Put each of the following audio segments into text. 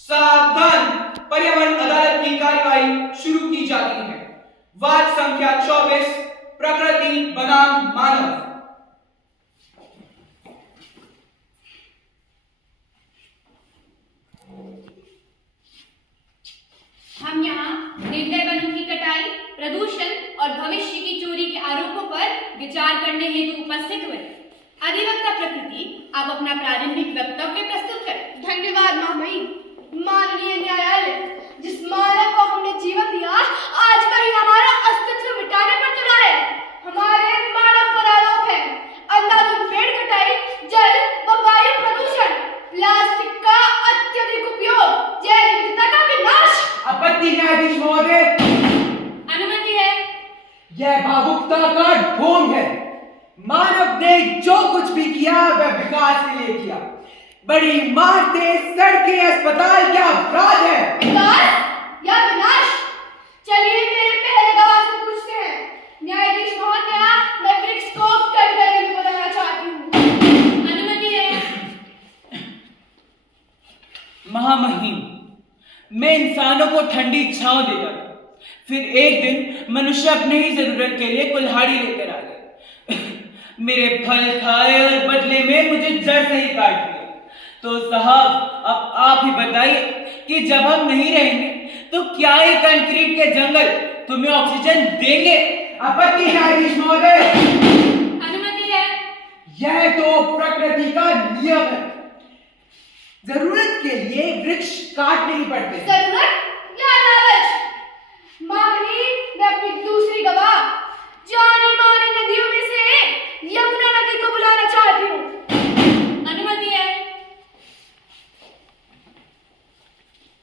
सावधान, पर्यावरण अदालत की कार्यवाही शुरू की जाती है। वाद संख्या 24, प्रकृति बनाम मानव। हम यहाँ निर्दय वनों की कटाई, प्रदूषण और भविष्य की चोरी के आरोपों पर विचार करने हेतु उपस्थित हुए। अधिवक्ता प्रकृति, आप अपना प्रारंभिक वक्तव्य प्रस्तुत करें। धन्यवाद महामहिम। माननीय न्यायालय, जिस मानव को हमने जीवन दिया, आज कहीं हमारा अस्तित्व मिटाने पर तुला है। हमारे मानव पर आरोप है अंधाधुंध पेड़ कटाई, जल व वायु प्रदूषण, प्लास्टिक का अत्यधिक उपयोग, जैव विविधता का विनाश। आपत्ति न्यायाधीश महोदय, अनुमति है। यह भावुकता का ढोंग है। मानव ने जो कुछ भी किया वह विकास के लिए किया। बड़ी इमारतें, सड़कें, अस्पताल क्या अपराध है? विकास या विनाश? चलिए मेरे पहले गवाह से पूछते हैं। न्यायाधीश महोदया, मैं वृक्ष को कविता में बताना चाहती हूँ। अनुमति है। महामहिम, मैं इंसानों को ठंडी छांव देता था, फिर एक दिन मनुष्य अपने ही जरूरत के लिए कुल्हाड़ी लेकर आ गए। मेरे फल खाए और बदले में मुझे जड़ से ही काट दिया। तो साहब, अब आप ही बताइए कि जब हम नहीं रहेंगे तो क्या ये कंक्रीट के जंगल तुम्हें ऑक्सीजन देंगे? आपत्ति न्यायाधीश महोदय, अनुमति है। यह तो प्रकृति का नियम है। जरूरत के लिए वृक्ष काटने ही पड़ते हैं। जरूरत या लालच? महामहिम, मैं अपनी दूसरी गवाह, जानी मानी नदियों में से यमुना नदी को बुलाना चाहती हूँ। अनुमति है।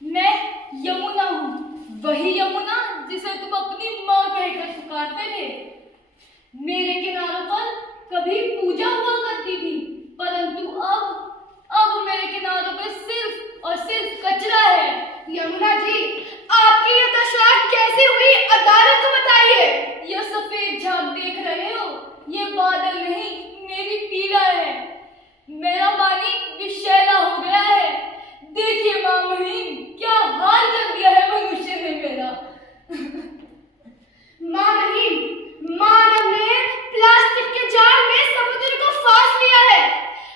मैं यमुना हूँ, वही यमुना जिसे तुम अपनी माँ कहकर पुकारते थे। मेरे किनारों पर कभी पूजा हुआ करती थी, परंतु अब मेरे किनारों पर सिर्फ और सिर्फ कचरा है। यमुना जी, आपकी ये दशा कैसे हुई, अदालत को बताइए। यह सफेद झाग देख रहे हो, ये बादल नहीं, मेरी पीड़ा है। मेरा पानी विषैला हो गया है। देखिए महामहिम, क्या हाल कर दिया है मनुष्य ने मेरा। महामहिम, मानव ने प्लास्टिक के जाल में समुद्र को फांस लिया है,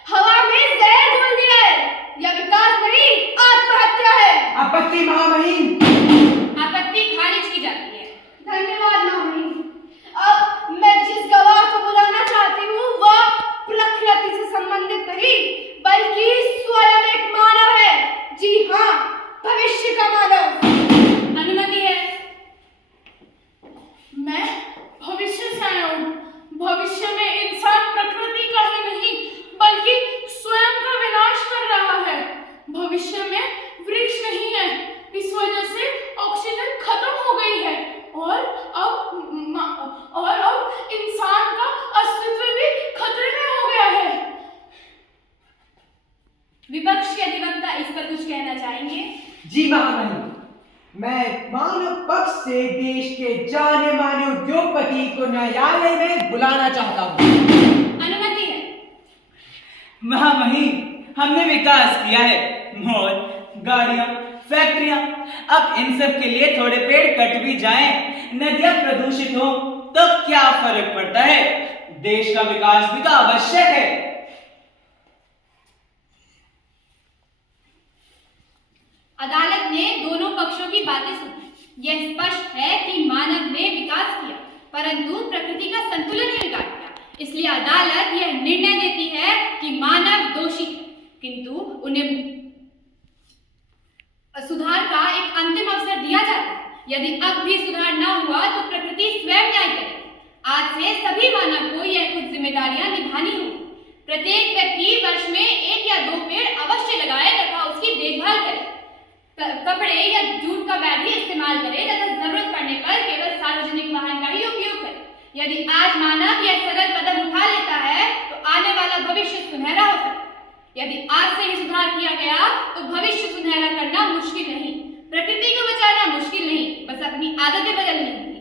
हवा में जहर घोल दिया है। यह विकास नहीं, आत्महत्या है। आपत्ति महामहिम। आपत्ति खारिज की जाती है। धन्यवाद महामहिम। अब मैं जिस गवाह को बुलाना चाहती हूँ वह प्रकृति से संबंधित नहीं, बल्कि स्वयं एक मानव है। जी हाँ, भविष्य का मानव। अनुमति है। मैं भविष्य से आया हूँ। भविष्य में इंसान प्रकृति का ही नहीं बल्कि स्वयं का विनाश कर रहा है। भविष्य में वृक्ष नहीं है, इस वजह से ऑक्सीजन खत्म हो गई है और अब इंसान का अस्तित्व भी खतरे में हो गया है। विपक्ष के अधिवक्ता इस पर कुछ कहना चाहेंगे? जी महामहिम, मैं मानव पक्ष से देश के जाने माने उद्योगपति को न्यायालय में बुलाना चाहता हूँ। अनुमति है। महामहिम, हमने विकास किया है, मॉल, गाड़ियां, फैक्ट्रियां। अब इन सब के लिए थोड़े पेड़ कट भी जाएं, नदियां प्रदूषित हो तो क्या फर्क पड़ता है? देश का विकास भी तो आवश्यक है। अदालत ने दोनों पक्षों की बातें सुनी। यह स्पष्ट है कि मानव ने विकास किया, परंतु प्रकृति का संतुलन ही बिगाड़ दिया। इसलिए अदालत यह निर्णय देती है कि मानव दोषी है, किंतु उन्हें सुधार का एक अंतिम अवसर दिया जाता है। यदि अब भी सुधार न हुआ तो प्रकृति स्वयं न्याय करेगी। आज से सभी मानव को यह कुछ जिम्मेदारियां निभानी होगी। प्रत्येक व्यक्ति वर्ष में 1 या 2 पेड़ अवश्य लगाए तथा उसकी देखभाल करे। कपड़े या जूट का बैग ही इस्तेमाल करे तथा जरूरत पड़ने पर केवल सार्वजनिक वाहन का ही उपयोग करे। यदि आज मानव यह सरल कदम उठा लेता है तो आने वाला भविष्य सुनहरा हो सकता है। यदि आज से ही सुधार किया गया तो भविष्य सुनहरा करना मुश्किल नहीं, प्रकृति को बचाना मुश्किल नहीं, बस अपनी आदतें बदलनी।